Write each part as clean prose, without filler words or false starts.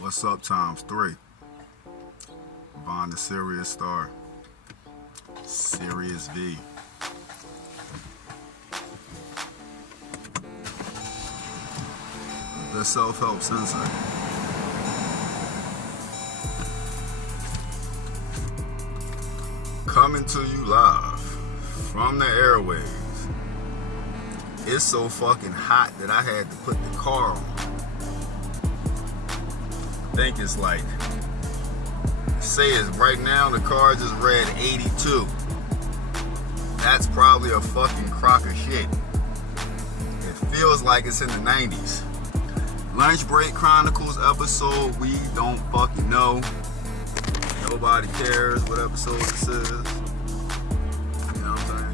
What's up ×3? Von the Serious Star. Serious V. The Self-Help Sensei. Coming to you live from the airwaves. It's so fucking hot that I had to put the car on. I think it's like, say it's right now, the car just read 82. That's probably a fucking crock of shit. It feels like it's in the 90s. Lunch Break Chronicles episode, we don't fucking know. Nobody cares what episode this is. You know what I'm saying?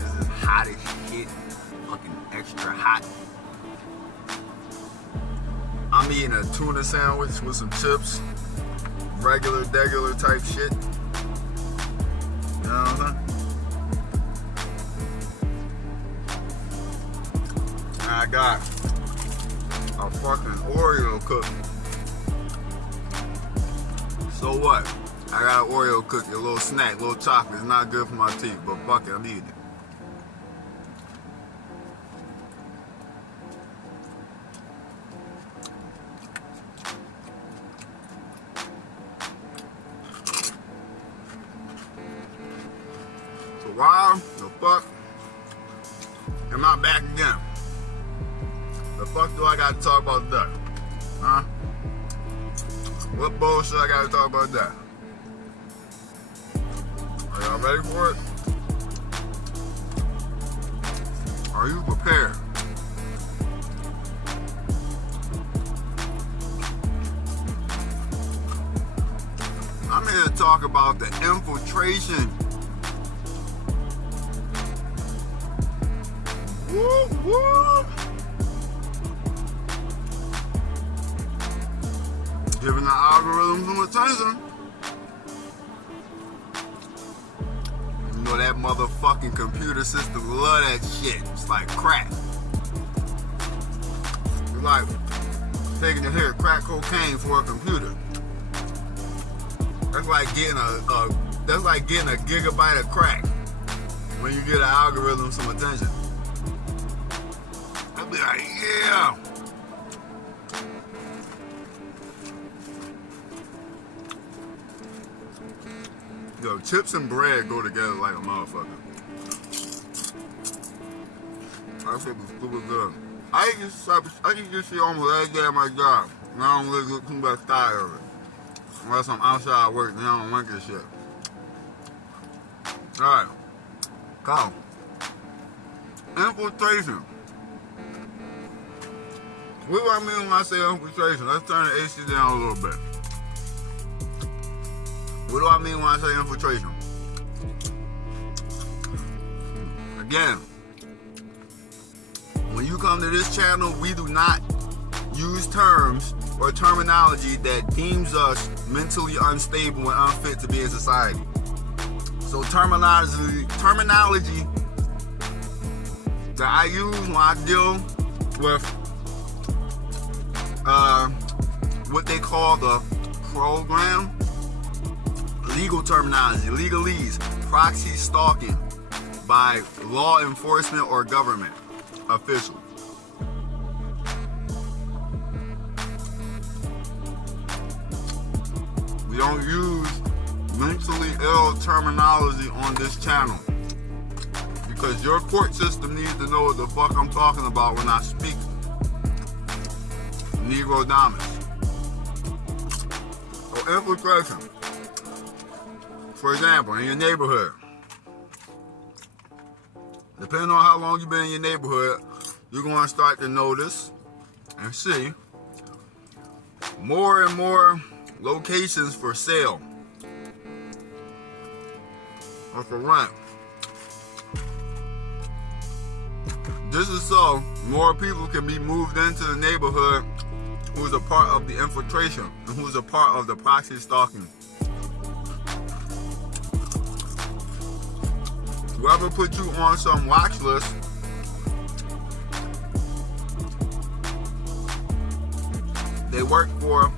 It's just hot as shit. Fucking extra hot. I'm eating a tuna sandwich with some chips. Regular type shit. You know what I'm saying? I got a fucking Oreo cookie. So what? I got an Oreo cookie, a little snack, a little chocolate. It's not good for my teeth, but fuck it, I'm eating it. So why the fuck am I back again? The fuck do I gotta talk about that? Huh? What bullshit I gotta talk about that? Are y'all ready for it? Are you prepared? I'm here to talk about the infiltration. Woo woo! Giving the algorithm some attention. You know that motherfucking computer system love that shit. It's like crack. It's like taking a hit of crack cocaine for a computer. That's like getting a gigabyte of crack when you get an algorithm some attention. I'll be like, yeah. Yo, chips and bread go together like a motherfucker. That shit was super good. I eat this shit almost every day at my job. And I don't really get too much tired of it. Unless I'm outside work, then I don't like this shit. Alright. Come. Infiltration. What do I mean when I say infiltration? Let's turn the AC down a little bit. What do I mean when I say infiltration? Again, when you come to this channel, we do not use terms or terminology that deems us mentally unstable and unfit to be in society. So terminology that I use when I deal with what they call the program, legal terminology, legalese, proxy stalking by law enforcement or government officials. We don't use mentally ill terminology on this channel because your court system needs to know what the fuck I'm talking about when I speak Negro dominance. So infiltration. For example, in your neighborhood, depending on how long you've been in your neighborhood, you're going to start to notice and see more and more locations for sale or for rent. This is so more people can be moved into the neighborhood who's a part of the infiltration and who's a part of the proxy stalking. whoever put you on some watch list, they work for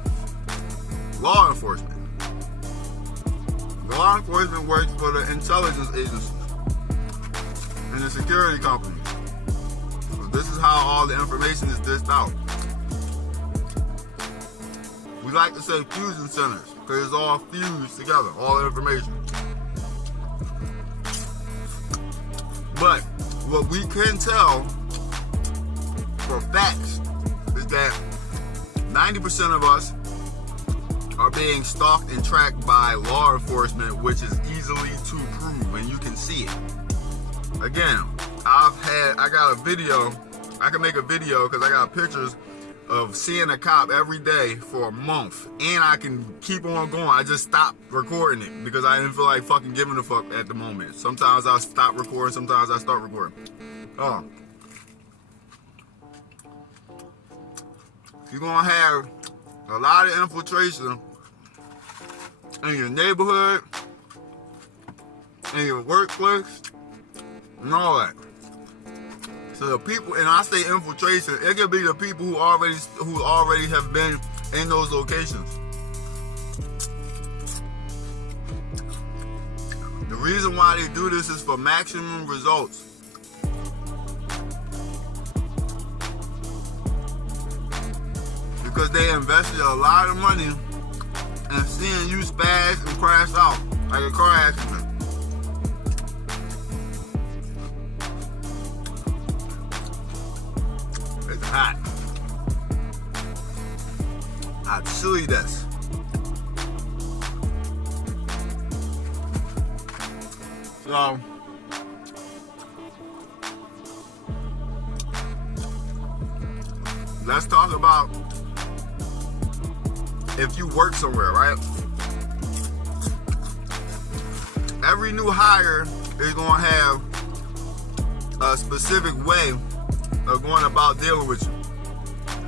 law enforcement. Law enforcement works for the intelligence agencies and the security companies. So this is how all the information is dished out. We like to say fusion centers because it's all fused together, all the information. But what we can tell for facts is that 90% of us are being stalked and tracked by law enforcement, which is easily to prove, and you can see it. Again, I got a video, I can make a video because I got pictures of seeing a cop every day for a month, and I can keep on going. I just stopped recording it because I didn't feel like fucking giving a fuck at the moment. Sometimes I stop recording, sometimes I start recording. You're gonna have a lot of infiltration in your neighborhood, in your workplace, and all that. So the people, and I say infiltration, it could be the people who already have been in those locations. The reason why they do this is for maximum results. Because they invested a lot of money in seeing you spaz and crash out like a car accident. It's hot. Chili this. So let's talk about if you work somewhere, right? Every new hire is going to have a specific way of going about dealing with you.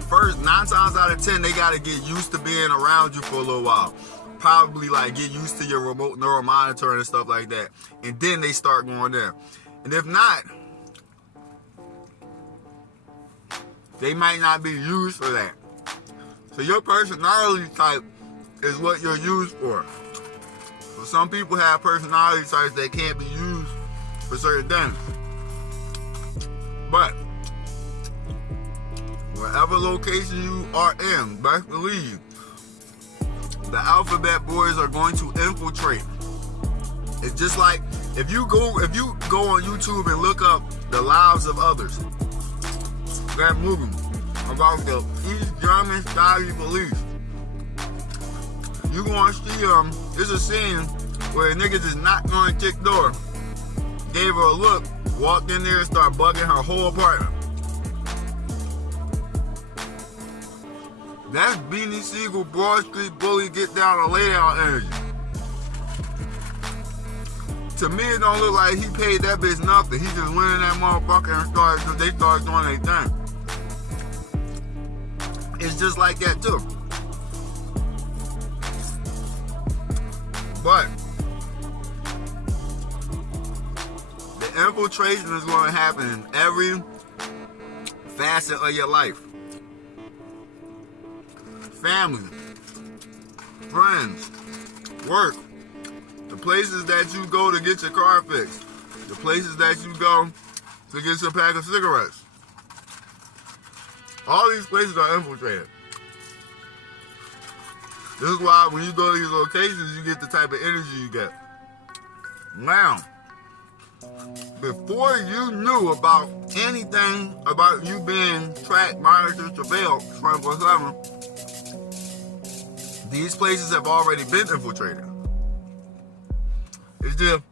First, 9 times out of 10, they got to get used to being around you for a little while. Probably like get used to your remote neural monitoring and stuff like that. And then they start going there. And if not, they might not be used for that. So your personality type is what you're used for. So some people have personality types that can't be used for certain things. But wherever location you are in, best believe the alphabet boys are going to infiltrate. It's just like if you go on YouTube and look up the lives of others, that movie about the East German Stasi police, you gonna see there's a scene where a nigga just knocked on a kick door, gave her a look, walked in there and started bugging her whole apartment. That's Beanie Siegel, Broad Street Bully, get down and lay down energy. To me, it don't look like he paid that bitch nothing. He just went in that motherfucker and they started doing their thing. It's just like that too. But the infiltration is going to happen in every facet of your life. Family, friends, work, the places that you go to get your car fixed, the places that you go to get your pack of cigarettes. All these places are infiltrated. This is why when you go to these locations, you get the type of energy you get. Now, before you knew about anything about you being tracked, monitored, surveilled 24/7, these places have already been infiltrated. It's just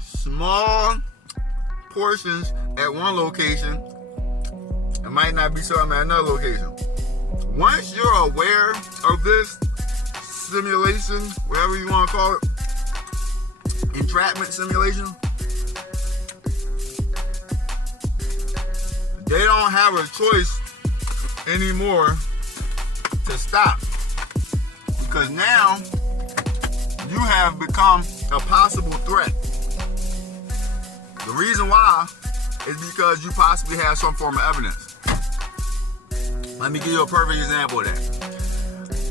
small portions at one location. It might not be something at another location. Once you're aware of this simulation, whatever you want to call it, entrapment simulation, they don't have a choice anymore to stop. Because now you have become a possible threat. The reason why is because you possibly have some form of evidence. Let me give you a perfect example of that.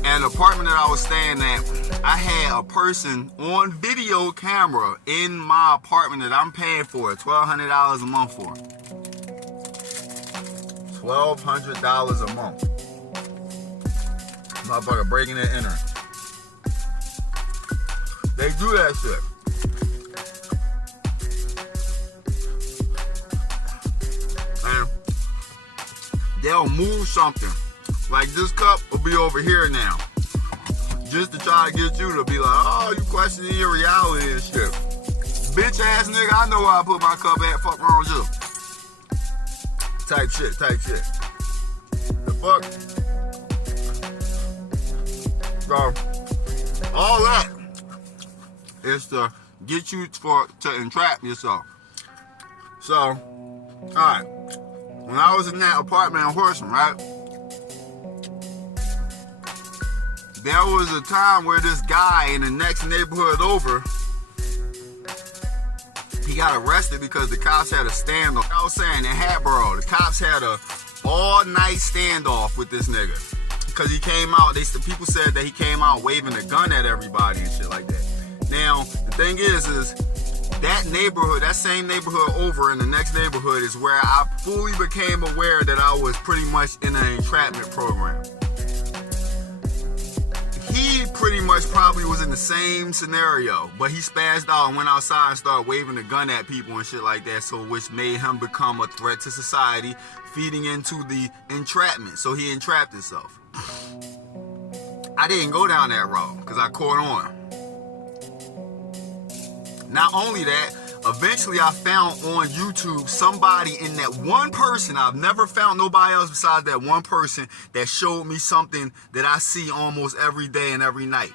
An apartment that I was staying at, I had a person on video camera in my apartment that I'm paying for $1,200 a month for. $1,200 a month. Motherfucker breaking and entering. They do that shit. And they'll move something. Like this cup will be over here now. Just to try to get you to be like, oh, you questioning your reality and shit. Bitch ass nigga, I know where I put my cup at. Fuck wrong with you. Type shit. The fuck? So, all that is to get you to entrap yourself. So, alright. When I was in that apartment in Horsham, right? There was a time where this guy in the next neighborhood over, he got arrested because the cops had a standoff. I was saying in Hatboro, the cops had a all-night standoff with this nigga. Because he came out, the people said that he came out waving a gun at everybody and shit like that. Now, the thing is that neighborhood, that same neighborhood over in the next neighborhood is where I fully became aware that I was pretty much in an entrapment program. He pretty much probably was in the same scenario, but he spazzed out and went outside and started waving a gun at people and shit like that, so which made him become a threat to society, feeding into the entrapment. So he entrapped himself. I didn't go down that road because I caught on. Not only that, eventually I found on YouTube somebody in that one person. I've never found nobody else besides that one person that showed me something that I see almost every day and every night.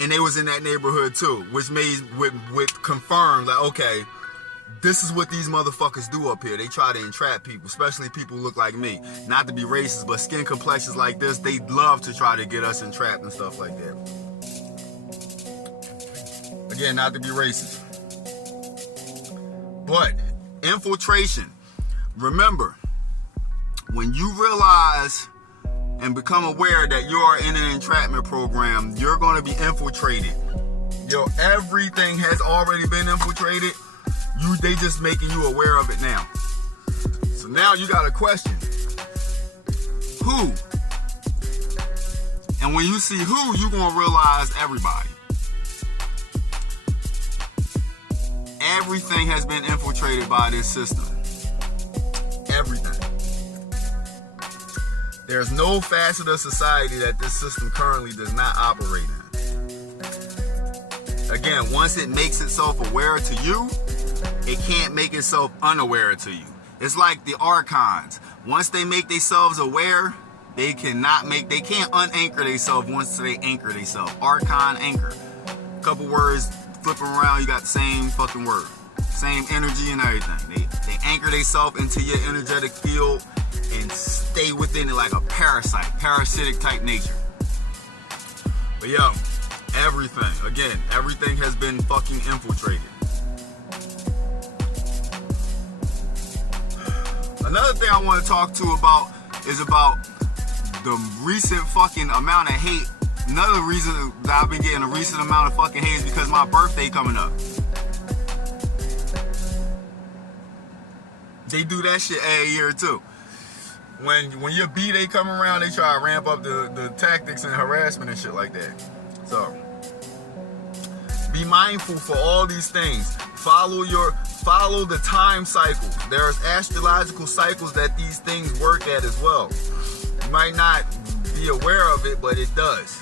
And they was in that neighborhood too, which made with confirmed like, okay, this is what these motherfuckers do up here. They try to entrap people, especially people who look like me. Not to be racist, but skin complexions like this, they love to try to get us entrapped and stuff like that. Again, not to be racist. But infiltration. Remember, when you realize and become aware that you are in an entrapment program, you're going to be infiltrated. Everything has already been infiltrated. They just making you aware of it now. So now you got a question. Who? And when you see who, you're going to realize everybody. Everything has been infiltrated by this system. Everything. There's no facet of society that this system currently does not operate in. Again, once it makes itself aware to you, it can't make itself unaware to you. It's like the archons. Once they make themselves aware, they can't unanchor themselves once they anchor themselves. Archon, anchor. Couple words, flipping around, you got the same fucking word. Same energy and everything. They anchor themselves into your energetic field and stay within it like a parasite. Parasitic type nature. But yo, everything has been fucking infiltrated. Another thing I want to talk to about is about the recent fucking amount of hate. Another reason that I've been getting a recent amount of fucking hate is because my birthday coming up. They do that shit every year too. When your B-Day come around, they try to ramp up the tactics and harassment and shit like that. So be mindful for all these things. Follow the time cycles. There's astrological cycles that these things work at as well. You might not be aware of it, but it does.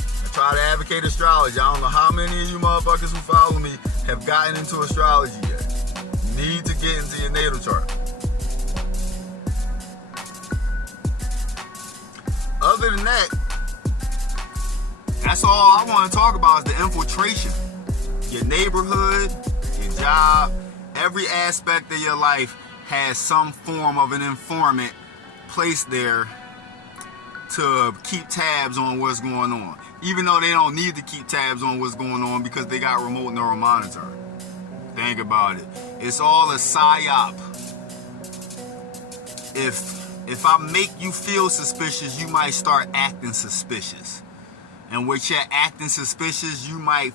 I try to advocate astrology. I don't know how many of you motherfuckers who follow me have gotten into astrology yet. You need to get into your natal chart. Other than that, that's all I want to talk about is the infiltration. Your neighborhood, your job, every aspect of your life has some form of an informant placed there to keep tabs on what's going on. Even though they don't need to keep tabs on what's going on because they got remote neural monitoring. Think about it. It's all a psyop. If I make you feel suspicious, you might start acting suspicious. And with your acting suspicious, you might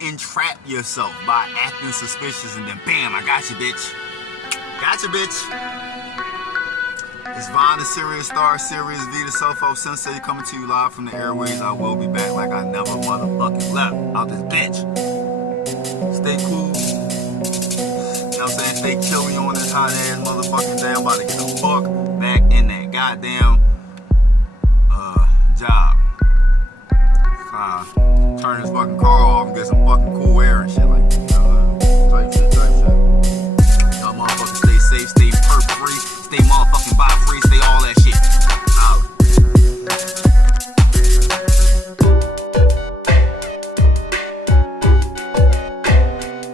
entrap yourself by acting suspicious, and then bam, I got you, bitch. Got you, bitch. It's Vaughn, the Serious Star, Serious V, the Sofo Sensei, coming to you live from the airways. I will be back like I never motherfucking left out this bitch. Stay cool. You know what I'm saying? Stay chilly on this hot ass motherfucking day. I'm about to get the fuck back in that goddamn job. Turn this fucking car off and get some fucking cool air and shit like that. Type shit. Y'all motherfuckers stay safe, stay perp free, stay motherfucking buy free, stay all that